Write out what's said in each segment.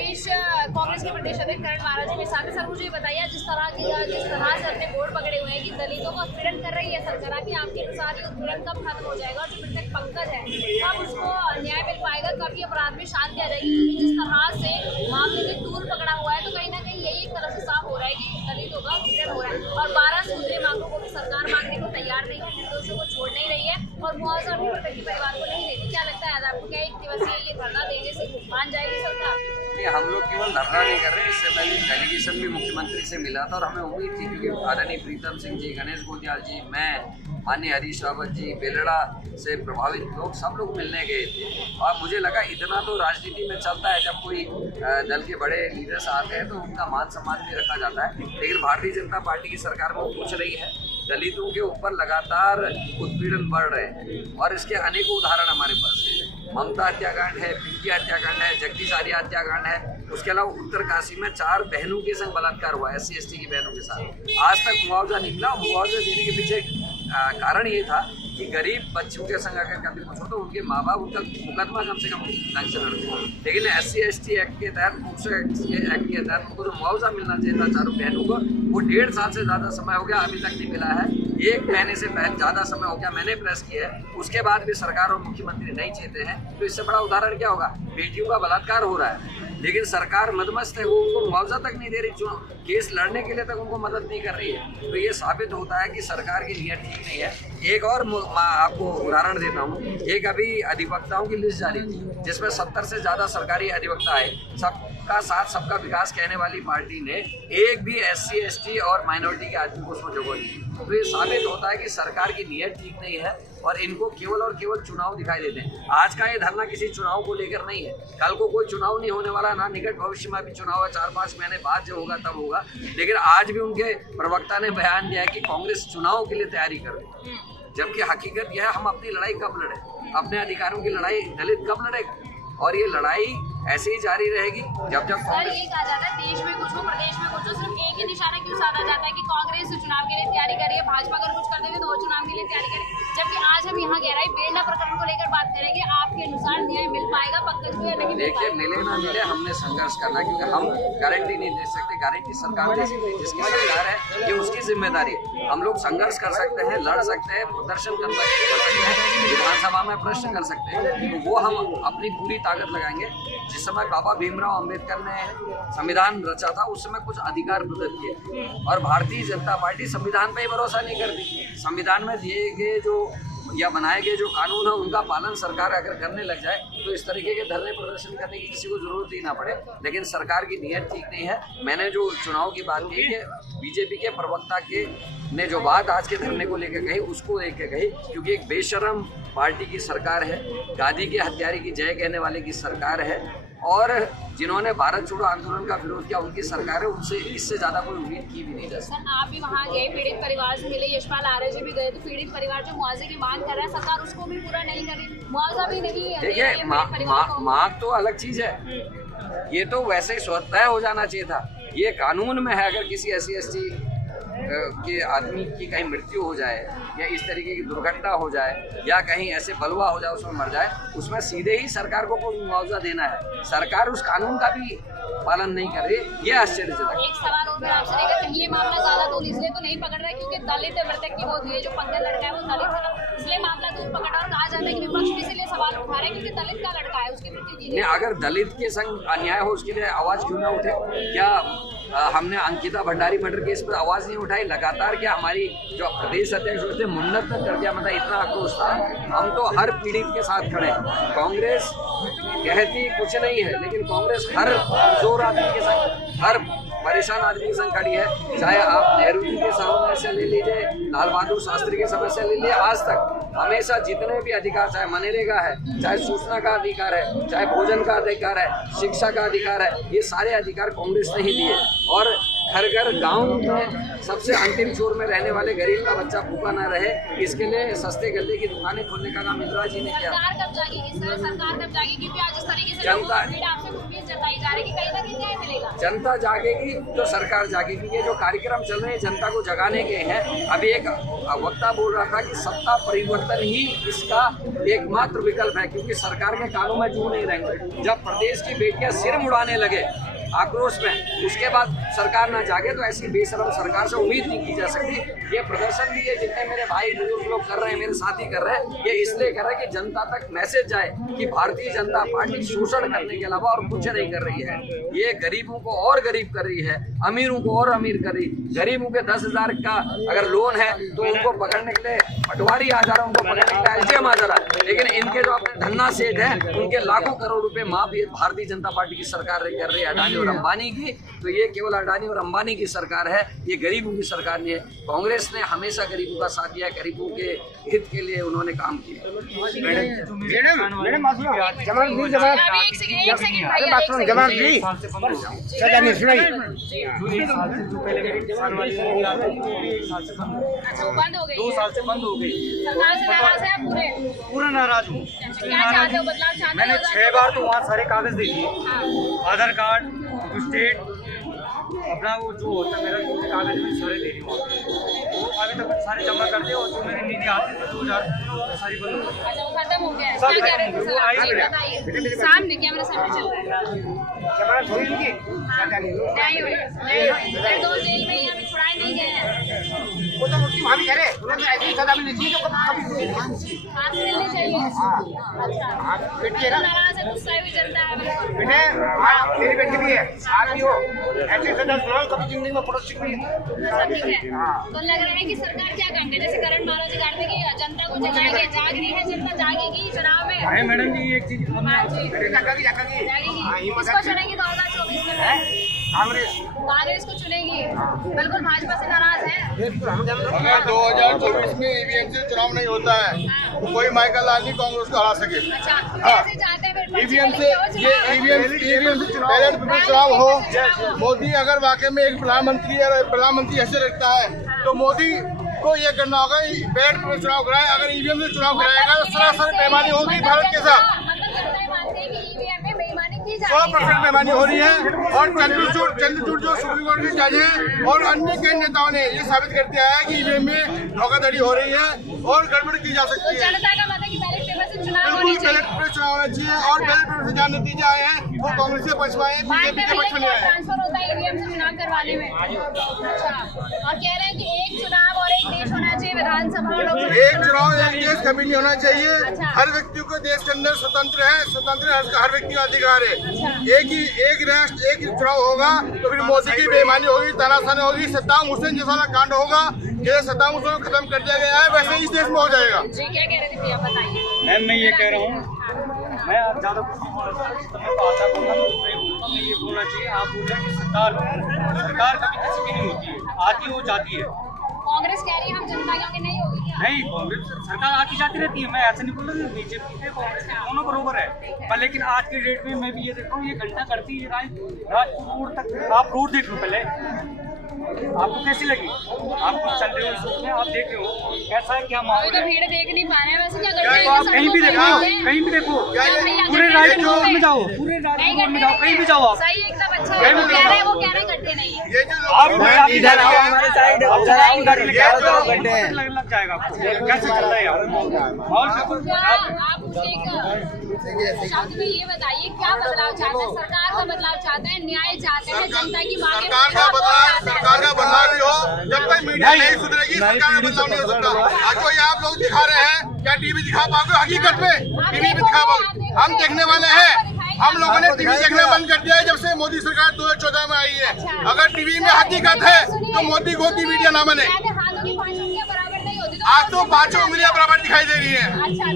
प्रदेश कांग्रेस के प्रदेश अध्यक्ष करण महाराज जी के साथ सर मुझे बताइए जिस तरह से अपने बोर्ड पकड़े हुए हैं कि दलितों को उत्पीड़न कर रही है सरकार की, आपके अनुसार ये उत्पीड़न कब खत्म हो जाएगा और जो मृतक पंकज है कब उसको न्याय मिल पाएगा, कब ये अपराध में शांति आ जाएगी? क्योंकि जिस तरह से मामले में टूल पकड़ा हुआ है तो कहीं ना कहीं यही एक तरह से साफ हो रहा है कि दलितों का उत्पीड़न हो रहा है और 12 सूत्रीय मांगों को भी सरकार मांगने को तैयार नहीं है, निर्दोषों को छोड़ नहीं रही है और मुआवजा भी मृतक के परिवार को नहीं देती। क्या लगता है आज आपको, क्या एक दिवसीय ये धरना देने से मान जाएगी सरकार? हम लोग केवल धरना नहीं कर रहे, इससे पहले डेलीगेशन भी मुख्यमंत्री से मिला था और हमें उम्मीद थी क्योंकि आदरणीय प्रीतम सिंह जी, गणेश गोदियाल जी, मैं, माननीय हरीश रावत जी, बेलड़ा से प्रभावित लोग सब लोग मिलने गए थे और मुझे लगा इतना तो राजनीति में चलता है, जब कोई दल के बड़े लीडर्स आते हैं तो उनका मान सम्मान भी रखा जाता है। लेकिन भारतीय जनता पार्टी की सरकार वो पूछ रही है, दलितों के ऊपर लगातार उत्पीड़न बढ़ रहे हैं और इसके अनेकों उदाहरण हमारे पास हैं। ममता हत्याकांड है, पिंकी हत्याकांड है, जगदीश आर्या हत्याकांड है, उसके अलावा उत्तरकाशी में 4 बहनों के संग बलात्कार हुआ है, SC/ST की बहनों के साथ। आज तक मुआवजा निकला। मुआवजा देने के पीछे कारण ये था कि गरीब बच्चों के संग अगर कभी कुछ हो तो उनके माँ बाप उनका मुकदमा कम से कम ढंग से लड़ते। लेकिन SC/ST एक्ट के तहत, पोक्सो एक्ट के तहत उनको जो मुआवजा मिलना चाहिए था चारों बहनों को, वो 1.5 साल से ज़्यादा समय हो गया, अभी तक नहीं मिला है। 1 महीने से ज़्यादा समय हो गया, मैंने प्रेस किया है, उसके बाद भी सरकार और मुख्यमंत्री नहीं चेते हैं। तो इससे बड़ा उदाहरण क्या होगा? बेटियों का बलात्कार हो रहा है लेकिन सरकार मदमस्त है, वो उनको मुआवजा तक नहीं दे रही, केस लड़ने के लिए तक उनको मदद नहीं कर रही है। तो ये साबित होता है कि सरकार की नीयत ठीक नहीं है। एक और आपको उदाहरण देता हूँ, एक अभी अधिवक्ताओं की लिस्ट जारी थी जिसमें 70 से ज़्यादा सरकारी अधिवक्ता है। सबका साथ सबका विकास कहने वाली पार्टी ने एक भी SC/ST और माइनॉरिटी के आदमी को उसमें जगह दी। तो ये साबित होता है कि सरकार की नीयत ठीक नहीं है और इनको केवल और केवल चुनाव दिखाई देते हैं। आज का ये धरना किसी चुनाव को लेकर नहीं है, कल को कोई चुनाव नहीं होने वाला, ना निकट भविष्य में भी चुनाव है, 4-5 महीने बाद जो होगा तब होगा। लेकिन आज भी उनके प्रवक्ता ने बयान दिया है कि कांग्रेस चुनाव के लिए तैयारी कर रही है, जबकि हकीकत यह है हम अपनी लड़ाई कब लड़े, अपने अधिकारों की लड़ाई दलित कब लड़ेगा और ये लड़ाई ऐसे ही जारी रहेगी जब सर ये कहा जाता है देश में कुछ हो प्रदेश में कुछ हो, सिर्फ एक ही निशाना क्यों साधा जाता है कि कांग्रेस चुनाव के लिए तैयारी कर रही है, भाजपा अगर कुछ कर देगी तो वो चुनाव के लिए तैयारी करेगी। जबकि आज हम यहाँ गहराई बेलड़ा प्रकरण को लेकर बात करेंगे, आपके अनुसार न्याय मिल पाएगा पंकज को या नहीं? देखिए, मिले ना मिले हमने संघर्ष करना, क्योंकि हम गारंटी नहीं दे सकते, गारंटी सरकार दे सकती है, जिसकी सरकार है ये उसकी जिम्मेदारी है। हम लोग संघर्ष कर सकते हैं, लड़ सकते हैं, प्रदर्शन कर सकते हैं, विधानसभा में प्रश्न कर सकते हैं, तो वो हम अपनी पूरी ताकत लगाएंगे। जिस समय बाबा भीमराव अंबेडकर ने संविधान रचा था उस समय कुछ अधिकार प्रदत्त किए और भारतीय जनता पार्टी संविधान पे ही भरोसा नहीं करती। संविधान में दिए गए जो या बनाए गए जो कानून है उनका पालन सरकार अगर करने लग जाए तो इस तरीके के धरने प्रदर्शन करने की किसी को जरूरत ही ना पड़े। लेकिन सरकार की नीयत ठीक नहीं है। मैंने जो चुनाव की बात की कि बीजेपी के प्रवक्ता के ने जो बात आज के धरने को लेकर कही उसको देख के कही, क्योंकि एक बेशरम पार्टी की सरकार है, गांधी के हत्यारे की जय कहने वाले की सरकार है और जिन्होंने भारत छोड़ो आंदोलन का विरोध किया उनकी सरकार है, उनसे इससे ज्यादा कोई उम्मीद की भी नहीं जा सकती। सर आप भी वहाँ गए, पीड़ित परिवार से मिले, यशपाल आर्य जी भी गए, तो पीड़ित परिवार जो मुआवजे की मांग कर रहा है सरकार उसको भी पूरा नहीं कर रही, मुआवजा भी नहीं। देखिए, मांग तो अलग चीज है, ये तो वैसे ही स्वतः हो जाना चाहिए था। ये कानून में है, अगर किसी SC/ST के आदमी की कहीं मृत्यु हो जाए या इस तरीके की दुर्घटना हो जाए या कहीं ऐसे बलवा हो जाए उसमें मर जाए, उसमें सीधे ही सरकार को कोई मुआवजा देना है। सरकार उस कानून का भी पालन नहीं कर रही, ये आश्चर्यजनक। एक सवाल और मैं आपसे लेकर, कहीं ये मामला ज्यादा दूर इसलिए तो नहीं पकड़ रहा है क्योंकि दलित मृतक की मौत हुई है, जो पंकज लड़का है वो दलित था, इसलिए मामला दूर पकड़ा और कहा जाता है कि विपक्ष भी इसलिए सवाल उठा रहे हैं क्योंकि दलित का लड़का है, उसकी मृत्यु की। अगर दलित के संग अन्याय हो उसके लिए आवाज क्यों ना उठे? क्या हमने अंकिता भंडारी मर्डर केस पर आवाज नहीं उठाई लगातार? क्या हमारी जो प्रदेश अध्यक्ष होते मुन्नत तक कर दिया? मतलब इतना आक्रोश था। हम तो हर पीड़ित के साथ खड़े हैं। कांग्रेस कहती कुछ नहीं है लेकिन कांग्रेस हर जोर आदमी के संग, हर परेशान आदमी के संग खड़ी है। चाहे आप नेहरू जी के समय से ले लीजिए, लाल बहादुर शास्त्री के समय से ले लीजिए, आज तक हमेशा जितने भी अधिकार, चाहे मनरेगा है, चाहे सूचना का अधिकार है, चाहे भोजन का अधिकार है, शिक्षा का अधिकार है, ये सारे अधिकार कांग्रेस ने ही दिए। और घर घर गांव में सबसे अंतिम छोर में रहने वाले गरीब का बच्चा भूखा ना रहे, इसके लिए सस्ते गल्ले की दुकानें खोलने का काम इंदिरा जी ने किया। सरकार कब जाएगी? सरकार कब जाएगी? क्योंकि आज इस तरीके से लोगों की भीड़ आपसे उम्मीद जताई जा रही है कि कहीं ना कहीं न्याय मिलेगा। जनता जागेगी तो सरकार जागेगी। ये जो कार्यक्रम चल रहे हैं जनता को जगाने के हैं। अभी एक वक्ता बोल रहा था कि सत्ता परिवर्तन ही इसका एकमात्र विकल्प है, क्योंकि सरकार के कानों में जू नहीं रहेंगे। जब प्रदेश की बेटियां सिर मुड़ाने लगे आक्रोश में, उसके बाद सरकार ना जागे तो ऐसी बेशरम सरकार से उम्मीद नहीं की जा सकती। ये प्रदर्शन भी है जितने मेरे भाई बुजुर्ग लोग कर रहे हैं, मेरे साथी कर रहे हैं, ये इसलिए कर रहे हैं कि जनता तक मैसेज जाए कि भारतीय जनता पार्टी शोषण करने के अलावा और कुछ नहीं कर रही है। ये गरीबों को और गरीब कर रही है, अमीरों को और अमीर कर रही। गरीबों के 10,000 का अगर लोन है तो उनको पकड़ने के लिए पटवारी आ जा रहा है, उनको पकड़ने के लिए एसडीएम आ जा रहा है। लेकिन इनके जो अपने धन्ना सेठ हैं उनके लाखों करोड़ रुपए माफ भारतीय जनता पार्टी की सरकार कर रही है, अडानी और अंबानी की। तो ये केवल अडानी और अंबानी की सरकार है, ये गरीबों की सरकार नहीं है। कांग्रेस ने हमेशा गरीबों का साथ दिया, गरीबों के हित के लिए उन्होंने काम किया। बंद हो गई, 2 साल से बंद हो गई। सरकार से नाराज है पूरे? पूरा नाराज हूँ। क्या चाहते हो, बदलाव चाहते हो? मैंने 6 बार तो वहाँ सारे कागज दे दिए, आधार कार्ड, स्टेट, अपना वो जो होता है मेरा जो कागज में सारे दे दिए। वो अभी तक सारे जमा कर दिए और जो मेरी निधि आती थी 2000 सारी बंद हो गई। अच्छा, वो खत्म हो गया है। क्या कह रहे थे सर आप? जी बताइए, सामने कैमरा सामने चल रहा है। नहीं हुई, नहीं, 2 जेल में ही अभी छुड़ाए नहीं गए हैं। वो तो मुक्ति वहाँ भी कह रहे उन्होंने ऐसी सजा मिलनी चाहिए तो कभी हाथ मिलनी चाहिए। अच्छा, बेटी है ना, नाराज है, गुस्सा हुई जनता है बिल्कुल। बेटे आज मेरी बेटी भी है, आप भी हो, ऐसी सजा सुनाओ कभी जिंदगी में पड़ोसी भी सब ठीक है। तो लग रहा है कि सरकार क्या करेंगे, जैसे करण महाराज कहते हैं कि जनता को जगाएंगे, जाग रही है जनता, जागेगी चुनाव में। अरे मैडम जी एक चीज जागेगी, किसको चुनेगी 2024 में? कांग्रेस को चुनेगी, बिल्कुल भाजपा से नाराज है। अगर 2024 में ईवीएम से चुनाव नहीं होता है तो कोई माइकल लाली कांग्रेस को हरा सके। अच्छा, कैसे चाहते हैं फिर? ईवीएम से ये ईवीएम से बैलेट पेपर चुनाव हो। मोदी अगर वाकई में एक प्रधानमंत्री ऐसे रखता है तो मोदी को ये करना होगा बैलेट पेपर चुनाव कराए। अगर ईवीएम से चुनाव कराएगा तो सरासर बेईमानी होगी भारत के साथ। 100% बेईमानी हो रही है। और चंद्रचूड़ जो सुप्रीम कोर्ट के जज हैं और अन्य कई नेताओं ने ये साबित कर दिया है कि ईवीएम में धोखाधड़ी हो रही है और गड़बड़ की जा सकती है। जनता का मत है कि बैलेट पेपर से चुनाव बिल्कुल बैलेट पेपर चुनाव होना चाहिए और बैलेट पेपर से जहाँ नतीजे आए हैं वो कांग्रेस के पक्ष में आए, बीजेपी के पक्ष में आए। ट्रांसफर होता है ईवीएम से चुनाव करवाने में। अच्छा, और कह रहे हैं कि एक चुनाव और एक देश होना चाहिए, विधानसभा और लोकसभा। एक चुनाव एक देश कभी नहीं होना चाहिए। हर व्यक्ति को देश के अंदर स्वतंत्र हर व्यक्ति का अधिकार है। एक राष्ट्र एक चुनाव होगा तो फिर मोदी की बेईमानी होगी, तानाशाही होगी, सद्दाम हुसैन जैसा कांड होगा। जैसे सद्दाम हुसैन को खत्म कर दिया गया है वैसे इस देश में हो जाएगा। जी क्या कह रहे थे भैया, बताइए। मैम मैं ये कह रहा हूँ, मैं अब ज्यादा कुछ नहीं बोल सकता, मैं तो आता हूँ, मैं ये बोलना चाहिए। आप बोल रहे हैं कि सरकार कभी किसी की नहीं होती है, आती हो जाती है। कांग्रेस कह रही है हम जनता के नहीं होगी क्या? नहीं, कांग्रेस सरकार आती जाती रहती है, मैं ऐसे नहीं बोल रहा हूँ। बीजेपी के कांग्रेस के दोनों बरोबर है, पर लेकिन आज के डेट में मैं भी ये देख रहा हूँ ये घंटा करती है राजपुर तक। आप रोड देख लो पहले, आपको कैसी लगी? आप चल रहे हो इसमें, आप देख रहे हो कैसा है, क्या माहौल अभी तो है? भीड़ देख नहीं पा रहे हैं, वैसे क्या तो करते आप कहीं भी देखो, कहीं भी देखो, पूरे राजपुर में जाओ, पूरे राजपुर में जाओ, कहीं भी जाओ आप। सही एकदम अच्छा है, वो कह रहे हैं करते नहीं है। ये जो आप इधर आओ हमारे साइड, उधर लग जाएगा आपको। कैसे चल रहा है और क्या आप एक शब्द में ये बताइए, क्या बदलाव चाहते हैं? सरकार का बदलाव चाहते हैं, न्याय चाहते हैं, जनता की मांगे सरकार का बदलाव भी हो। जब तक मीडिया नहीं सुधरेगी सरकार का बदलाव नहीं हो सकता। आज जो ये आप लोग दिखा रहे हैं, क्या टीवी दिखा पाओगे? हकीकत में टीवी में दिखा पाओगे? हम देखने वाले हैं। हम लोगों ने टीवी देखना बंद कर दिया है जब से मोदी सरकार 2014 में आई है। अगर टीवी में हकीकत है तो मोदी गोदी मीडिया ना बने। आज तो 5 उंगलियां बराबर दिखाई दे रही है।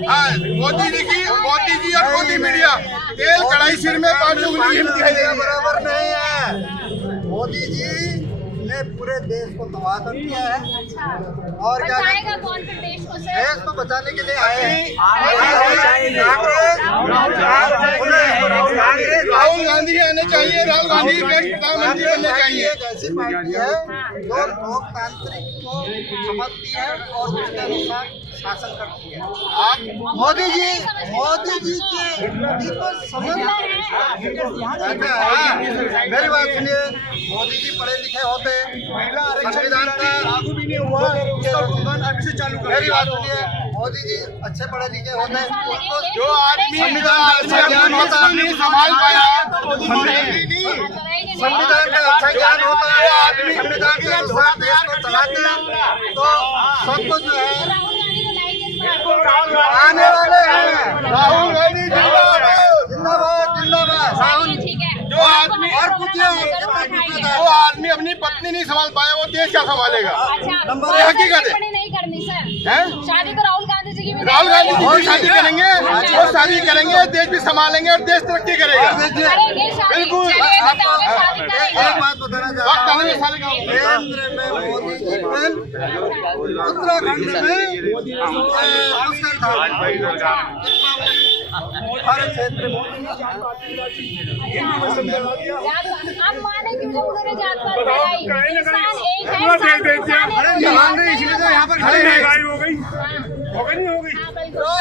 हाँ, मोदी जी और मोदी मीडिया, तेल कढ़ाई सिर में 5 उंगली दिखाई दे रही है। बराबर नहीं है। मोदी जी ने पूरे देश को तबाह कर दिया है। और क्या बचाएगा कौन फिर देश को? देश को बचाने के लिए आए हैं। राहुल गांधी आने चाहिए, राहुल गांधी देश प्रधानमंत्री बनने चाहिए। एक ऐसी पार्टी है जो लोकतांत्रिक को समझती है और उसके अनुसार शासन करती है। मोदी जी की नीति को समझ मेरी बात सुनिए, संविधान का लागू भी नहीं हुआ, उसका उल्लंघन अभी से चालू कर मेरी दिया। बात सुनिए, मोदी जी अच्छे पढ़े लिखे होते हैं, उनको जो आदमी संविधान का अच्छा ज्ञान होता है, नहीं संभाल पाया संविधान का अच्छा ज्ञान होता है, आदमी संविधान के अनुसार देश को चलाते हैं, तो सबको जो है राहुल गांधी को लाएंगे इस बार। आने वाले हैं। राहुल गांधी जिंदाबाद, जिंदाबाद जिंदाबाद। चलिए, ठीक है। जो आदमी और पूछिए, जो आदमी अपनी पत्नी नहीं संभाल पाया वो देश क्या संभालेगा? अच्छा, नंबर ये हकीकत है। टिप्पणी नहीं करनी सर। हैं? शादी तो राहुल गांधी जी की भी राहुल गांधी जी और की शादी करेंगे, वो शादी करेंगे, देश भी संभालेंगे और देश तरक्की करेगा। देखिए, करेंगे शादी। बिल्कुल। चलिए, बताओगे शादी एक करेंगे। बात बताना वक्त चाहता आने में हूँ, सारे काम केंद्र में मोदी जी ने उत्तराखंड में पुरस्कार था। हर क्षेत्र में आप माने क्यों नहीं उन्होंने जात पात बढ़ाई? इंसान एक है, इंसान एक है। अरे मान रहे इसलिए तो यहाँ पर खड़े हैं। हाँ, बिल्कुल।